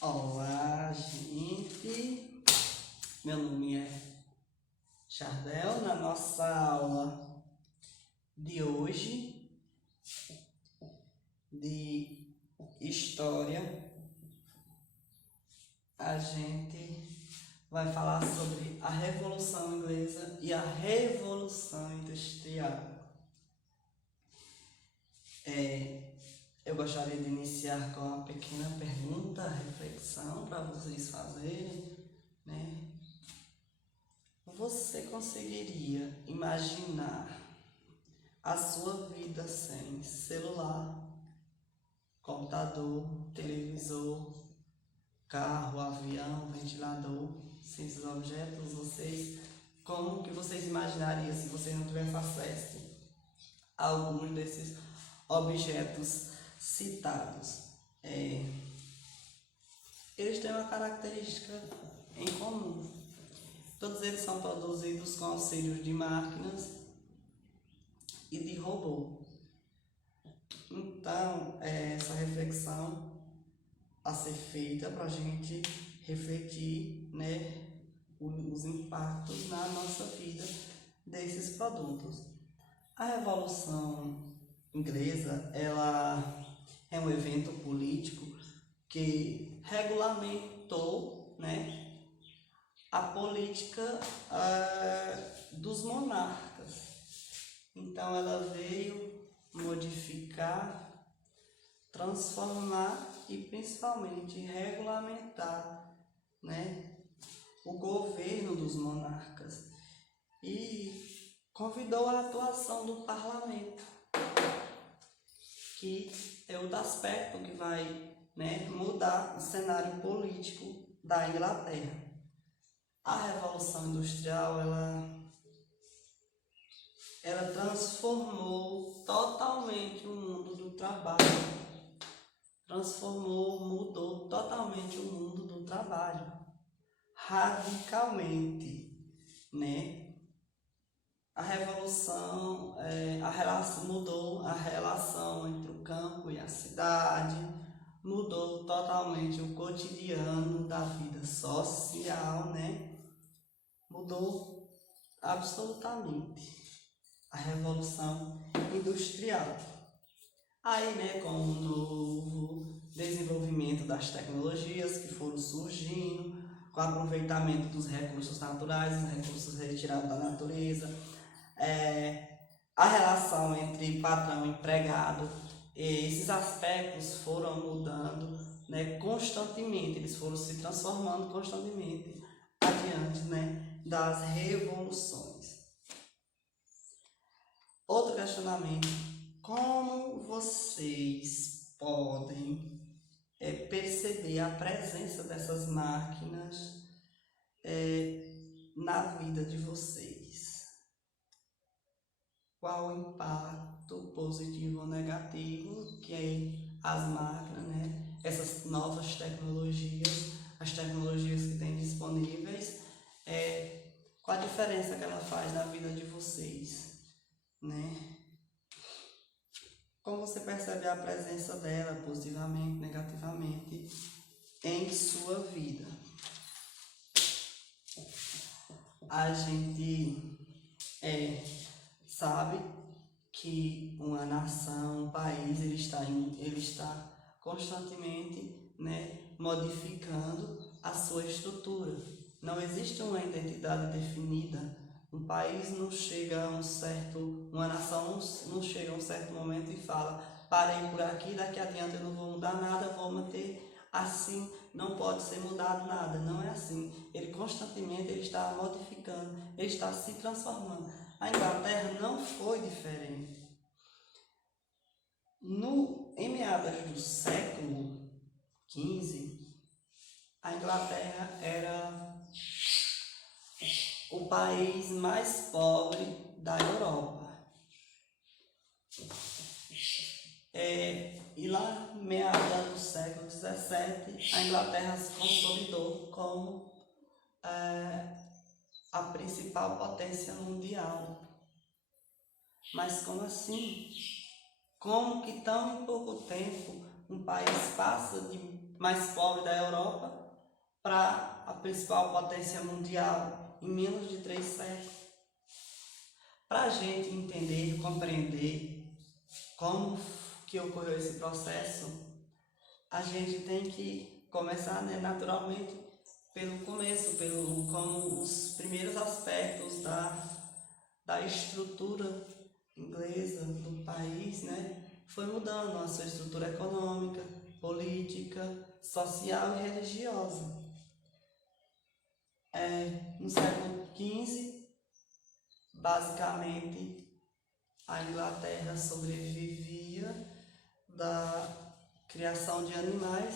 Olá, gente! Meu nome é Jardel. Na nossa aula de hoje de História, a gente vai falar sobre a Revolução Inglesa e a Revolução Industrial. Eu gostaria de iniciar com uma pequena pergunta, reflexão para vocês fazerem, né? Você conseguiria imaginar a sua vida sem celular, computador, televisor, carro, avião, ventilador, sem esses objetos? Como que vocês imaginariam se vocês não tivessem acesso a alguns desses objetos citados? Eles têm uma característica em comum. Todos eles são produzidos com auxílio de máquinas e de robô. Então, essa reflexão a ser feita para a gente refletir, né, os impactos na nossa vida desses produtos. A Revolução Inglesa, ela é um evento político que regulamentou, né, a política dos monarcas. Então ela veio modificar, transformar e principalmente regulamentar, né, o governo dos monarcas, e convidou a atuação do parlamento, que é outro aspecto que vai, né, mudar o cenário político da Inglaterra. A Revolução Industrial, ela transformou totalmente o mundo do trabalho, mudou totalmente o mundo do trabalho, radicalmente, né? A revolução, mudou a relação entre o campo e a cidade, mudou totalmente o cotidiano da vida social, né? Mudou absolutamente a Revolução Industrial. Aí, né, com o novo desenvolvimento das tecnologias que foram surgindo, com o aproveitamento dos recursos naturais, os recursos retirados da natureza, a relação entre patrão e empregado, esses aspectos foram mudando, né, constantemente, eles foram se transformando constantemente adiante, né, das revoluções. Outro questionamento: como vocês podem perceber a presença dessas máquinas na vida de vocês? Qual o impacto positivo ou negativo que as máquinas, né, essas novas tecnologias, as tecnologias que têm disponíveis, qual a diferença que ela faz na vida de vocês, né? Como você percebe a presença dela, positivamente, negativamente, em sua vida? A gente sabe que uma nação, um país, ele está constantemente, né, modificando a sua estrutura. Não existe uma identidade definida. Um país não chega a uma nação não chega a um certo momento e fala: parei por aqui, daqui adiante eu não vou mudar nada, vou manter assim, não pode ser mudado nada. Não é assim. Ele constantemente está modificando, ele está se transformando. A Inglaterra não foi diferente. Em meados do século XV, a Inglaterra era o país mais pobre da Europa. E lá, meados do século XVII, a Inglaterra se consolidou como a principal potência mundial. Mas como assim? Como que tão em pouco tempo um país passa de mais pobre da Europa para a principal potência mundial em menos de 3 séculos. Para a gente entender, compreender como que ocorreu esse processo, a gente tem que começar, né, naturalmente pelo começo, como os primeiros aspectos da estrutura inglesa do país, né, foi mudando a sua estrutura econômica, política, social e religiosa. No século XV, basicamente, a Inglaterra sobrevivia da criação de animais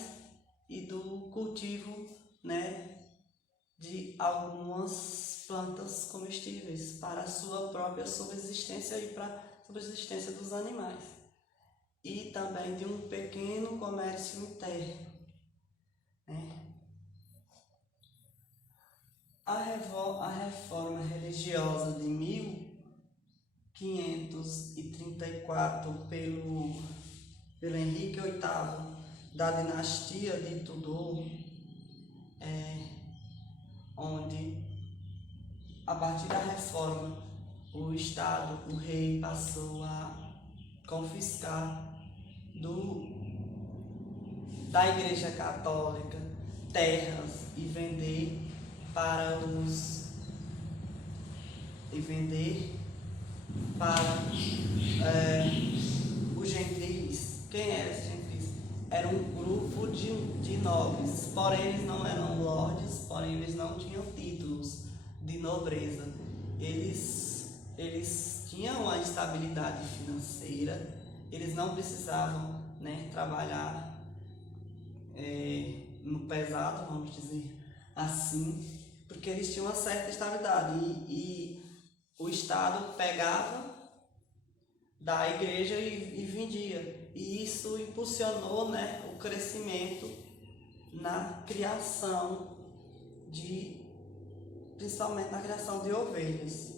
e do cultivo, né, de algumas plantas comestíveis para a sua própria subsistência e para a subsistência dos animais. E também de um pequeno comércio interno, né? A reforma religiosa de 1534 pelo Henrique VIII da dinastia de Tudor, onde a partir da reforma o Estado, o rei, passou a confiscar da Igreja Católica terras e vender para os gentilis. Quem eram esses gentilis? Era um grupo de nobres, porém eles não eram lordes, porém eles não tinham títulos de nobreza. Eles tinham a estabilidade financeira, eles não precisavam, né, trabalhar no pesado, vamos dizer assim, porque eles tinham uma certa estabilidade e o Estado pegava da igreja e vendia. E isso impulsionou, né, o crescimento na criação principalmente na criação de ovelhas.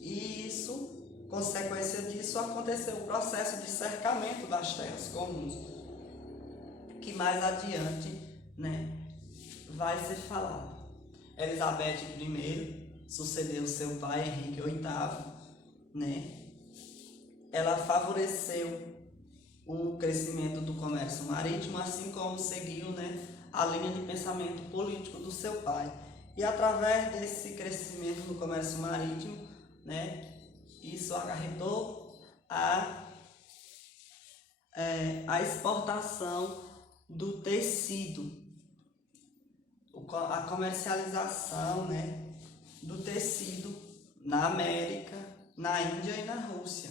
E isso, consequência disso, aconteceu o processo de cercamento das terras comuns, que mais adiante, né, vai ser falado. Elizabeth I sucedeu seu pai Henrique VIII, né? Ela favoreceu o crescimento do comércio marítimo, assim como seguiu, né, a linha de pensamento político do seu pai. E através desse crescimento do comércio marítimo, né, isso acarretou a exportação do tecido, a comercialização, né, do tecido na América, na Índia e na Rússia.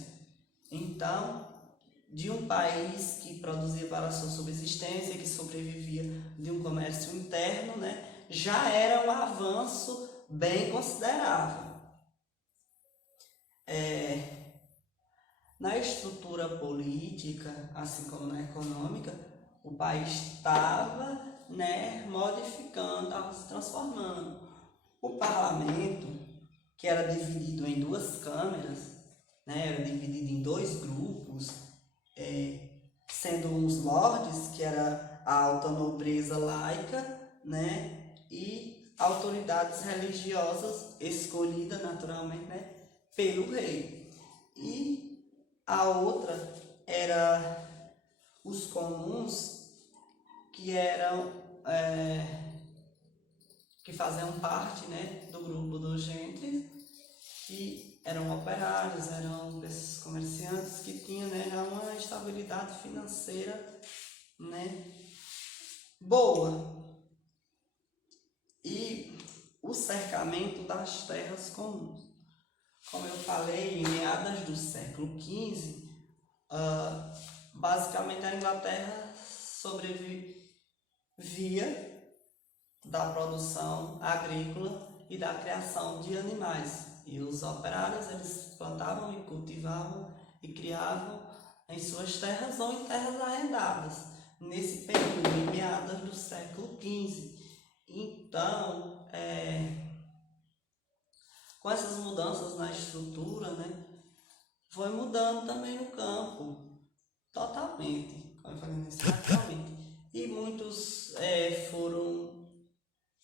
Então, de um país que produzia para a sua subsistência, que sobrevivia de um comércio interno, né, já era um avanço bem considerável. Na estrutura política, assim como na econômica, o país estava, né, modificando, estava se transformando. O parlamento, que era dividido em 2 câmeras, né, era dividido em 2 grupos, sendo os lordes, que era a alta nobreza laica, né, e autoridades religiosas escolhidas naturalmente, né, pelo rei. E a outra era os comuns, que eram que faziam parte, né, do grupo dos gentes, que eram operários, eram esses comerciantes que tinham, né, já uma estabilidade financeira, né, boa. E o cercamento das terras comuns. Como eu falei, em meados do século XV, basicamente a Inglaterra sobrevivia da produção agrícola e da criação de animais. E os operários, eles plantavam e cultivavam e criavam em suas terras ou em terras arrendadas, nesse período, em meados do século XV. Então, com essas mudanças na estrutura, né, foi mudando também no campo, totalmente, como eu falei, totalmente. e muitos foram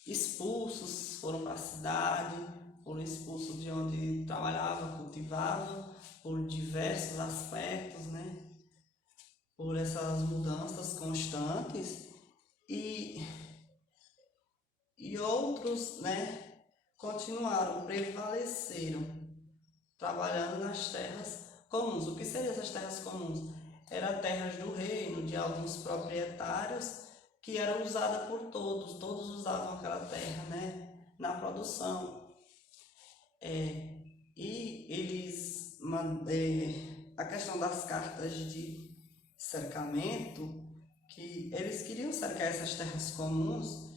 expulsos, foram para a cidade, foram expulsos de onde trabalhavam, cultivavam, por diversos aspectos, né? Por essas mudanças constantes, e outros, né, continuaram, prevaleceram, trabalhando nas terras comuns. O que seriam essas terras comuns? Eram terras do reino, de alguns proprietários, que eram usadas por todos usavam aquela terra, né, na produção. E eles, a questão das cartas de cercamento, que eles queriam cercar essas terras comuns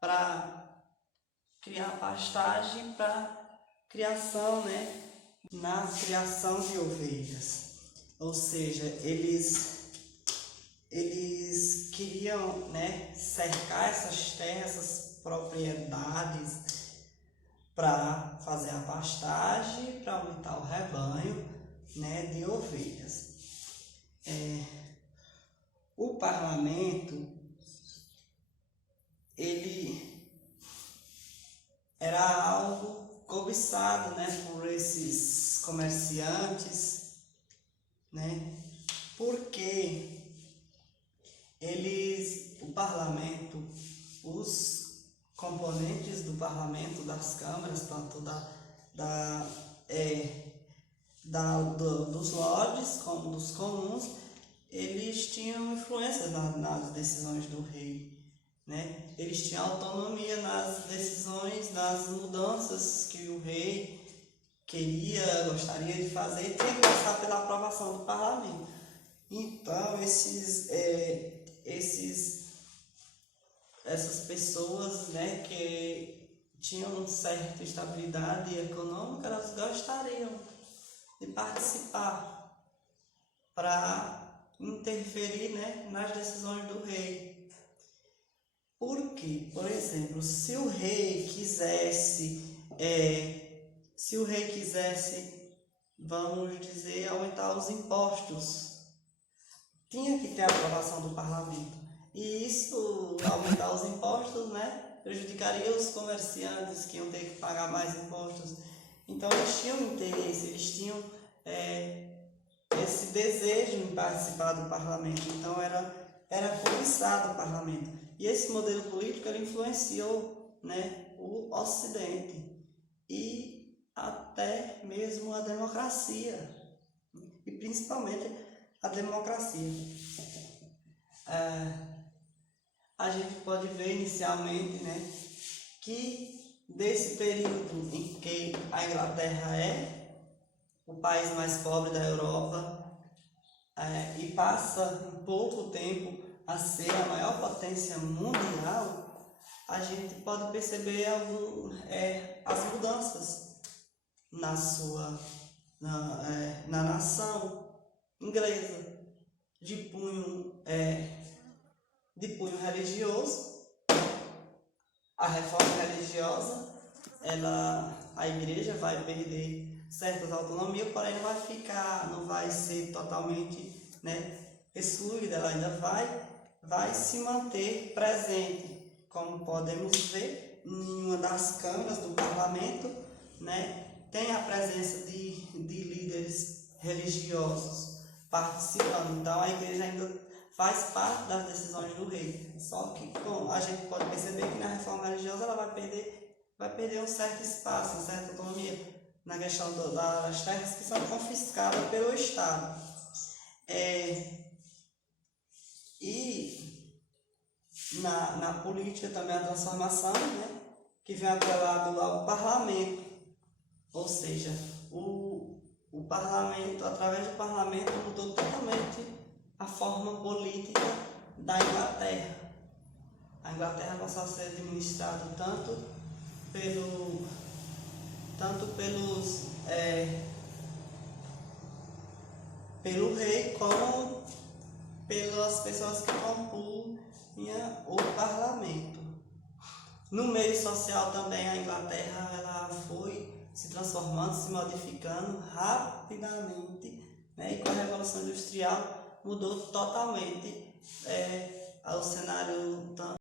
para criar pastagem para criação, né, na criação de ovelhas. Ou seja, eles queriam, né, cercar essas terras, essas propriedades, para fazer a pastagem, para aumentar o rebanho, né, de ovelhas. O parlamento, ele era algo cobiçado, né, por esses comerciantes, né, porque o parlamento, os componentes do parlamento, das câmaras, tanto dos lordes como dos comuns, eles tinham influência nas decisões do rei, né? Eles tinham autonomia nas decisões, nas mudanças que o rei gostaria de fazer, tinha que passar pela aprovação do parlamento. Então, essas pessoas, né, que tinham certa estabilidade econômica, elas gostariam de participar para interferir, né, nas decisões do rei. Por quê? Por exemplo, se o rei quisesse, vamos dizer, aumentar os impostos, tinha que ter a aprovação do parlamento. E isso, aumentar os impostos, né, prejudicaria os comerciantes, que iam ter que pagar mais impostos. Então eles tinham interesse, eles tinham esse desejo em participar do parlamento. Então era cobiçado o parlamento. E esse modelo político ele influenciou, né, o Ocidente e até mesmo a democracia, e principalmente a democracia. A gente pode ver inicialmente, né, que desse período em que a Inglaterra é o país mais pobre da Europa e passa em pouco tempo a ser a maior potência mundial, a gente pode perceber as mudanças na nação inglesa, de punho religioso. A reforma religiosa, a igreja vai perder certas autonomias, porém não vai ser totalmente, né, excluída, ela ainda vai se manter presente, como podemos ver em uma das câmaras do parlamento, né, tem a presença de líderes religiosos participando. Então a igreja ainda faz parte das decisões do rei. Só que, como a gente pode perceber que na reforma religiosa ela vai perder um certo espaço, uma certa autonomia na questão das terras que são confiscadas pelo Estado. E na política também a transformação, né, que vem atrelado ao parlamento. Ou seja, o parlamento, através do parlamento, mudou totalmente a forma política da Inglaterra. A Inglaterra passou a ser administrada tanto pelo rei como pelas pessoas que compunham o parlamento. No meio social também a Inglaterra ela foi se transformando, se modificando rapidamente, né? E com a Revolução Industrial mudou totalmente ao cenário